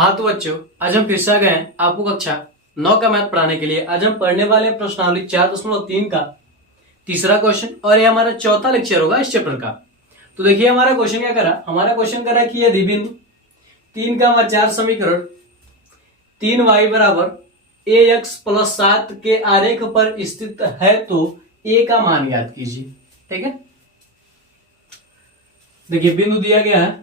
हाँ तो बच्चों, आज हम फिर से आ गए हैं आपको कक्षा 9 का मैथ पढ़ाने के लिए। आज हम पढ़ने वाले हैं प्रश्नावली 4.3 का तीसरा क्वेश्चन और ये हमारा चौथा लेक्चर होगा इस चैप्टर का। तो देखिए हमारा क्वेश्चन क्या करा, हमारा क्वेश्चन करा कि यदि बिंदु 3,4 समीकरण 3y बराबर ax प्लस 7 के आरेख पर स्थित है तो a का मान ज्ञात कीजिए। ठीक है, देखिए बिंदु दिया गया है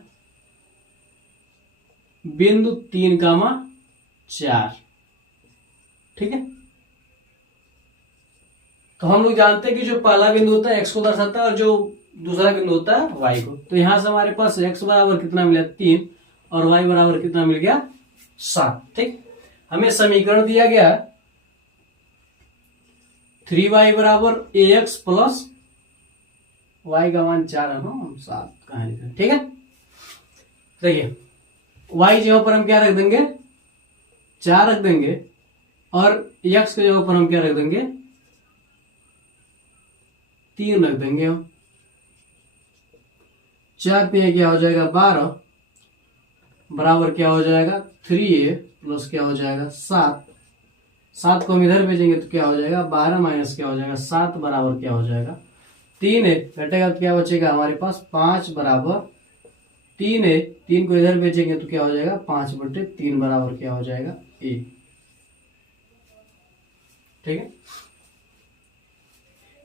बिंदु 3,4। ठीक है, तो हम लोग जानते हैं कि जो पहला बिंदु होता है x को दर्शाता है और जो दूसरा बिंदु होता है y को। तो यहां से हमारे पास x बराबर कितना मिला 3 और y बराबर कितना मिल गया 7। ठीक, हमें समीकरण दिया गया 3y बराबर ax प्लस y का मान 4 है ना, हम 7 कहां लिखें। ठीक है, देखिए y जगह पर हम क्या रख देंगे 4 रख देंगे और x की जगह पर हम क्या रख देंगे 3 रख देंगे। हम 4 पे क्या हो जाएगा 12 बराबर क्या हो जाएगा 3a प्लस क्या हो जाएगा 7। 7 को हम इधर भेजेंगे तो क्या हो जाएगा 12 माइनस क्या हो जाएगा 7 बराबर क्या हो जाएगा 3 है, घटेगा तो क्या बचेगा हमारे पास 5 बराबर 3 है। 3 को इधर भेजेंगे तो क्या हो जाएगा 5/3 बराबर क्या हो जाएगा a। ठीक है,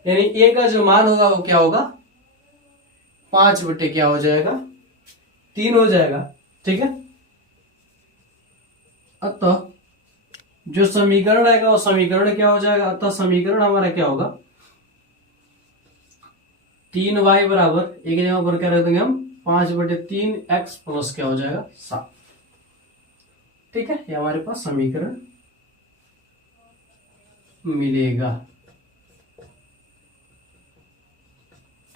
यानी a का जो मान होगा वो क्या होगा 5 क्या हो जाएगा 3 हो जाएगा। ठीक है, अतः जो समीकरण आएगा वो समीकरण क्या हो जाएगा, अतः समीकरण हमारा क्या होगा 3y बराबर एक जगह पर क्या रख देंगे हम 5/3 x प्लस क्या हो जाएगा 7। ठीक है, ये हमारे पास समीकरण मिलेगा।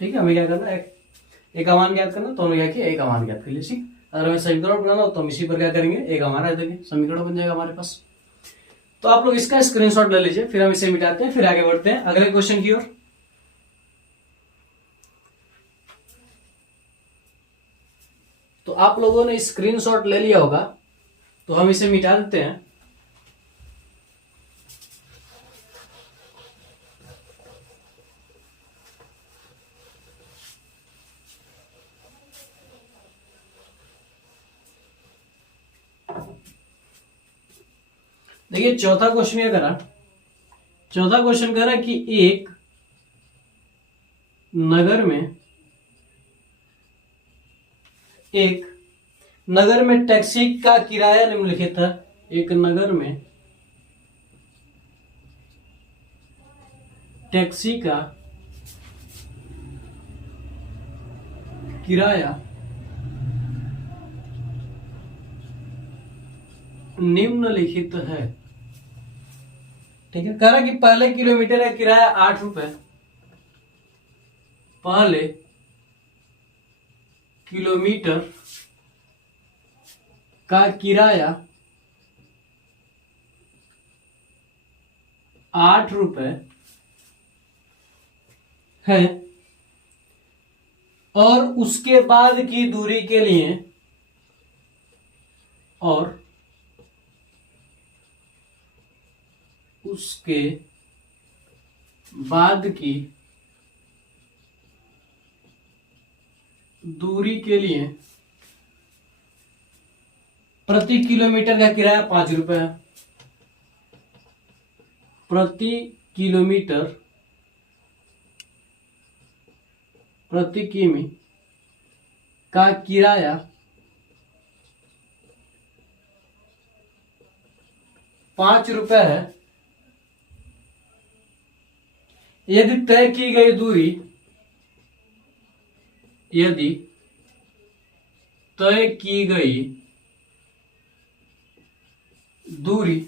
ठीक है, हमें क्या करना है ए का मान ज्ञात करना, तो हमने क्या किया ए का मान ज्ञात कर लिया। ठीक, अगर हमें समीकरण बनाना हो तो हम इसी पर क्या करेंगे ए का मान रख देंगे, समीकरण बन जाएगा हमारे पास। तो आप लोग इसका स्क्रीनशॉट ले लीजिए, फिर हम इसे मिटाते हैं, फिर आगे बढ़ते हैं अगले क्वेश्चन की ओर। तो आप लोगों ने स्क्रीनशॉट ले लिया होगा तो हम इसे मिटा देते हैं। देखिए चौथा क्वेश्चन क्या करा, चौथा क्वेश्चन करा कि एक नगर में टैक्सी का किराया निम्नलिखित है। एक नगर में टैक्सी का किराया निम्नलिखित है। ठीक है, कह रहा कि पहले किलोमीटर का किराया 8 रुपए, पहले किलोमीटर का किराया 8 रुपए है और उसके बाद की दूरी के लिए और उसके बाद की दूरी के लिए प्रति किलोमीटर का किराया 5 रुपए है। प्रति किलोमीटर प्रति किमी का किराया 5 रुपए है यदि तय की गई दूरी, यदि तय की गई दूरी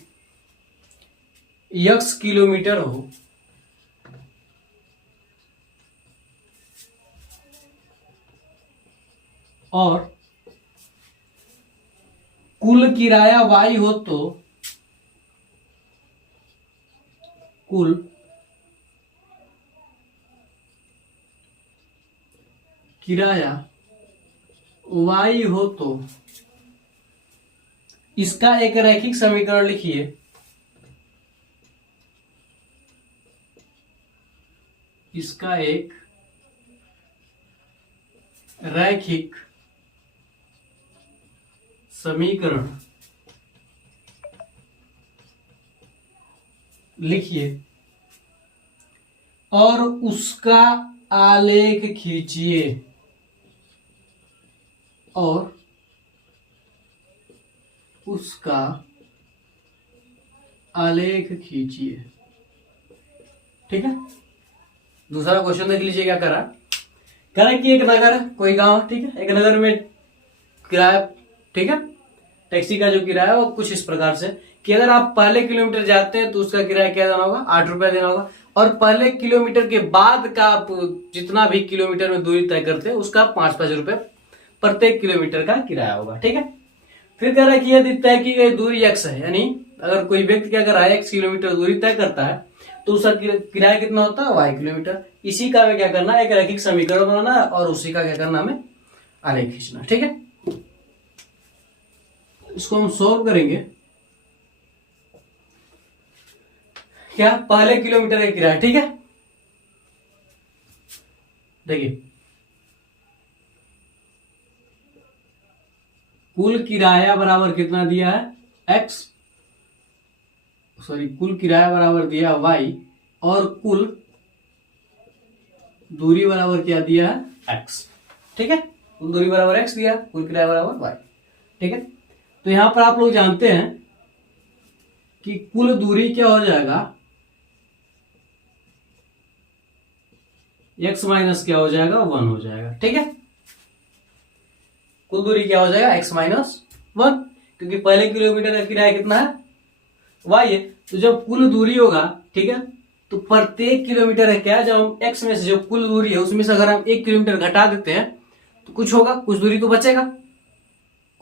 x किलोमीटर हो और कुल किराया y हो तो कुल किराया y हो तो इसका एक रैखिक समीकरण लिखिए। इसका एक रैखिक समीकरण लिखिए और उसका आलेख खींचिए। और उसका आलेख खींचिए। ठीक है। दूसरा क्वेश्चन देख लीजिए क्या करा। करा कि एक नगर है, कोई गांव, ठीक है। एक नगर में किराया, ठीक है, टैक्सी का जो किराया वो कुछ इस प्रकार से कि अगर आप पहले किलोमीटर जाते हैं तो उसका किराया क्या देना होगा, 8 रुपया देना होगा। और पहले किलोमीटर के बाद का आप जितना भी किलोमीटर में दूरी तय करते हैं उसका 5-5 रुपए प्रत्येक किलोमीटर का किराया होगा। ठीक है। फिर कह रहा है कि यदि तय की गई दूरी x है, यानी अगर कोई व्यक्ति क्या कर रहा है x किलोमीटर दूरी तय करता है तो उसका किराया कितना होता है, y किलोमीटर। इसी का हमें क्या करना है, एक रैखिक समीकरण बनाना है और उसी का क्या करना, हमें आलेख खींचना। ठीक है। इसको हम सोल्व करेंगे। क्या, पहले किलोमीटर का किराया, ठीक है। देखिए कुल किराया बराबर कितना दिया है, x, सॉरी, कुल किराया बराबर दिया y और कुल दूरी बराबर क्या दिया है, x। ठीक है। कुल दूरी बराबर x दिया, कुल किराया बराबर y। ठीक है। तो यहां पर आप लोग जानते हैं कि कुल दूरी क्या हो जाएगा, x माइनस क्या हो जाएगा, 1 हो जाएगा। ठीक है। कुल दूरी क्या हो जाएगा, x माइनस 1, क्योंकि पहले किलोमीटर का किराया कितना है, y है। तो जब कुल दूरी होगा, ठीक है, तो प्रत्येक किलोमीटर है क्या, जब हम x में से जो कुल दूरी है उसमें से अगर हम 1 किलोमीटर घटा देते हैं तो कुछ होगा, कुछ दूरी तो बचेगा,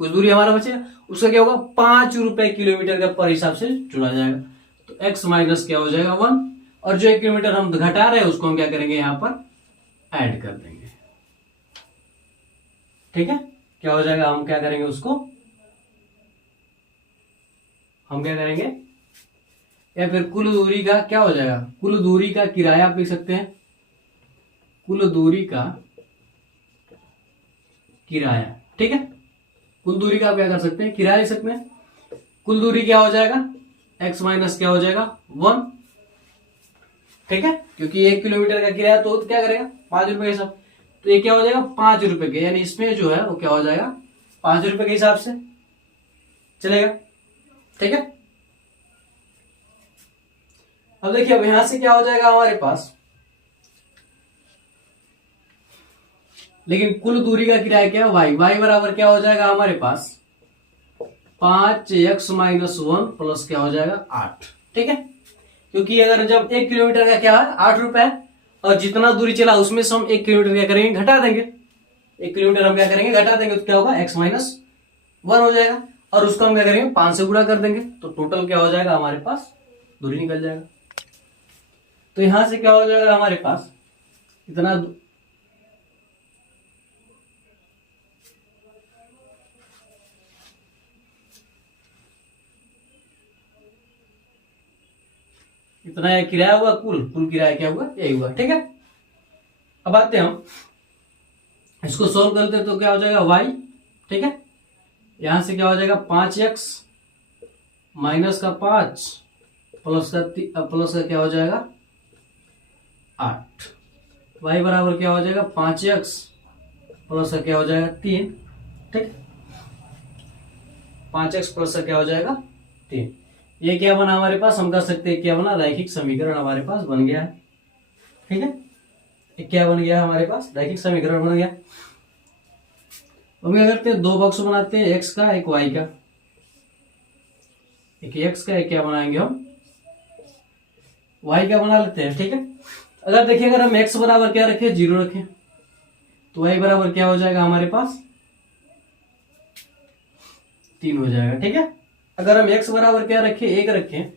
कुछ दूरी हमारा बचेगा। उसका क्या होगा, 5 रुपए किलोमीटर का पर हिसाब से चुना जाएगा। तो x माइनस क्या हो जाएगा, 1, और जो 1 किलोमीटर हम घटा रहे हैं उसको हम क्या करेंगे, यहां पर ऐड कर देंगे। ठीक है। क्या हो जाएगा, हम क्या करेंगे, उसको हम क्या करेंगे, या फिर कुल दूरी का क्या हो जाएगा, कुल दूरी का किराया आप लिख सकते हैं, कुल दूरी का किराया। ठीक है। कुल दूरी का आप क्या कर सकते हैं, किराया लिख सकते हैं। कुल दूरी क्या हो जाएगा, x माइनस क्या हो जाएगा, 1। ठीक है। क्योंकि 1 किलोमीटर का किराया तो क्या करेगा, 5 रुपए के हिसाब, तो ये क्या हो जाएगा, 5 रुपए के, यानी इसमें जो है वो क्या हो जाएगा, 5 रुपए के हिसाब से चलेगा। ठीक है। अब देखिए, अब यहां से क्या हो जाएगा हमारे पास, लेकिन कुल दूरी का किराया क्या है, y बराबर क्या हो जाएगा हमारे पास, 5x माइनस 1 प्लस क्या हो जाएगा, 8। ठीक है। क्योंकि अगर जब 1 किलोमीटर का क्या है, 8 रुपए है, और जितना दूरी चला उसमें से हम 1 किलोमीटर क्या करेंगे, घटा देंगे। 1 किलोमीटर हम क्या करेंगे, घटा देंगे, तो क्या होगा, x माइनस 1 हो जाएगा। और उसको हम क्या करेंगे, 5 से गुणा कर देंगे, तो टोटल क्या हो जाएगा हमारे पास, दूरी निकल जाएगा। तो यहां से क्या हो जाएगा हमारे पास, इतना इतना किराया हुआ, कुल कुल किराया क्या हुआ, यही हुआ। ठीक है। अब आते हैं हम इसको सोल्व करते हैं, तो क्या हो जाएगा, y। ठीक है। यहां से क्या हो जाएगा, 5x माइनस का 5 प्लस का क्या हो जाएगा, 8। y बराबर क्या हो जाएगा, 5x प्लस का क्या हो जाएगा, 3। ठीक। 5x प्लस का क्या हो जाएगा, 3। ये क्या बना हमारे पास, हम कर सकते हैं क्या बना, रैखिक समीकरण हमारे पास बन गया है। ठीक है। ये क्या बन गया हमारे पास, रैखिक समीकरण बन गया। हम क्या करते हैं, 2 बॉक्स बनाते हैं, x का एक y का, एक x का, एक क्या बनाएंगे हम, y का बना लेते हैं। ठीक है। अगर देखिए, अगर हम x बराबर क्या रखें, 0 रखें, तो y बराबर क्या हो जाएगा हमारे पास, 3 हो जाएगा। ठीक है। अगर हम x बराबर क्या रखें, 1 रखें,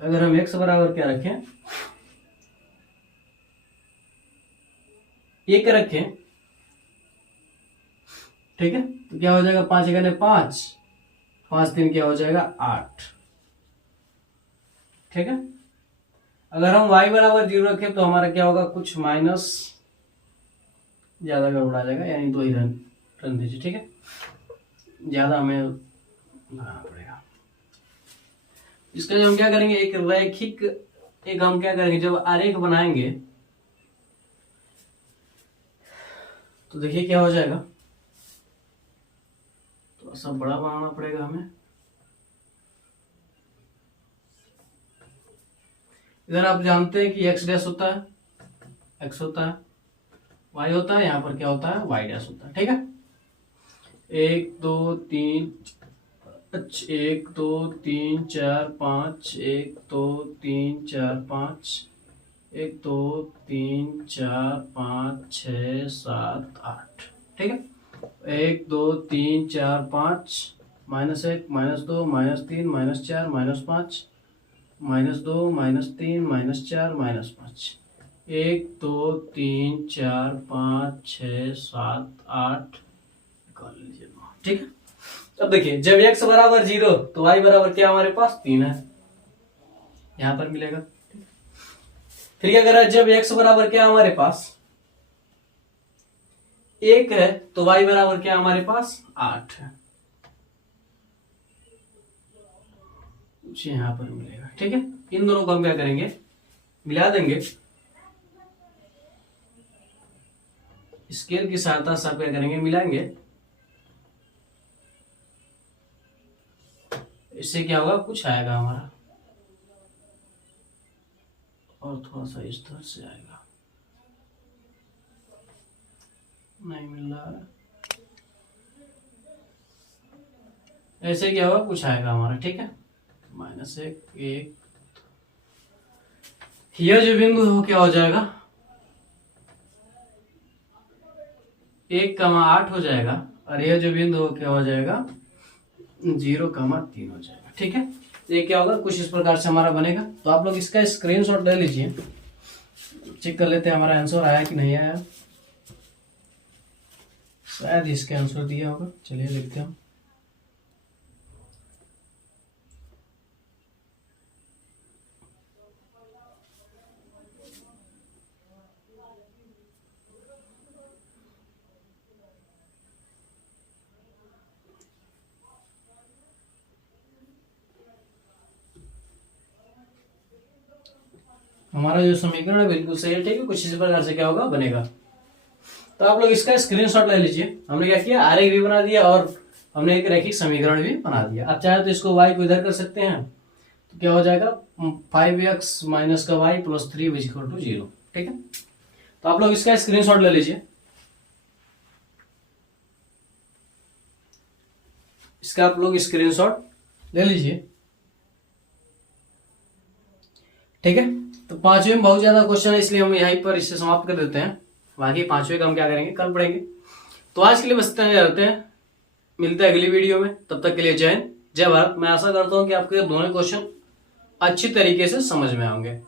अगर हम x बराबर क्या रखें, 1 रखें, ठीक है। तो क्या हो जाएगा 5 एका 5, 5 3 क्या हो जाएगा 8, ठीक है। अगर हम y बराबर 0 रखें तो हमारा क्या होगा, कुछ माइनस ज्यादा गड़बड़ा जाएगा, यानी 2 ही रन दीजिए, ठीक है। ज्यादा हमें लगाना पड़ेगा। इसका जब हम क्या करेंगे, एक रैखिक, एक हम क्या करेंगे जब आरेख बनाएंगे तो देखिए क्या हो जाएगा, थोड़ा सा बड़ा बनाना पड़ेगा हमें। इधर आप जानते हैं कि x डैश होता है, x होता है, y होता है, यहाँ पर क्या होता है y डैश होता है, ठीक है। 1 2 3 1 2 3 4 5, 1 2 3 4 5, 1 2 3 4 5 6 7 8, ठीक है। 1 2 3 4 5, -1 -2 -3 -4 -5, -2 -3 -4 -5, 1 2 3 4 5 6 7 8, ठीक है। अब देखिए जब x बराबर 0 तो y बराबर क्या हमारे पास 3 है, यहां पर मिलेगा। फिर क्या करा, जब x बराबर क्या हमारे पास 1 है तो y बराबर क्या हमारे पास 8 है, यहां पर मिलेगा, ठीक है। इन दोनों को हम क्या करेंगे, मिला देंगे। स्केल की सहायता से आप क्या करेंगे, मिलाएंगे। इससे क्या होगा, कुछ आएगा हमारा, और थोड़ा सा इस तरह से आएगा, नहीं मिल रहा है, ऐसे क्या होगा, कुछ आएगा हमारा, ठीक है। -1 1, यह जो बिंदु हो क्या हो जाएगा 1,8 हो जाएगा, और यह जो बिंदु हो क्या हो जाएगा 0,3 हो जाएगा, ठीक है। ये क्या होगा, कुछ इस प्रकार से हमारा बनेगा। तो आप लोग इसका स्क्रीनशॉट ले लीजिए, चेक कर लेते हैं हमारा आंसर आया कि नहीं आया। शायद इसका आंसर दिया होगा, चलिए देखते हैं। हमारा जो समीकरण है बिल्कुल सही है, ठीक है। कुछ इसी प्रकार से क्या होगा, बनेगा। तो आप लोग इसका स्क्रीनशॉट ले लीजिए। हमने क्या किया, आरेख भी बना दिया और हमने एक रैखिक समीकरण भी बना दिया। आप चाहे तो इसको y को इधर कर सकते हैं, तो क्या हो जाएगा 5x माइनस का y प्लस 3 इक्वल टू 0, ठीक है। तो आप लोग इसका स्क्रीनशॉट ले लीजिए। इसका आप लोग स्क्रीनशॉट ले लीजिए, ठीक है। तो 5वें में बहुत ज्यादा क्वेश्चन है, इसलिए हम यहीं पर इसे समाप्त कर देते हैं। बाकी 5वें का हम क्या करेंगे, कल पढ़ेंगे। तो आज के लिए बस इतना ही रहते हैं, मिलते हैं अगली वीडियो में। तब तक के लिए जय हिंद, जय भारत। मैं आशा करता हूं कि आपके दोनों क्वेश्चन अच्छी तरीके से समझ में आएंगे।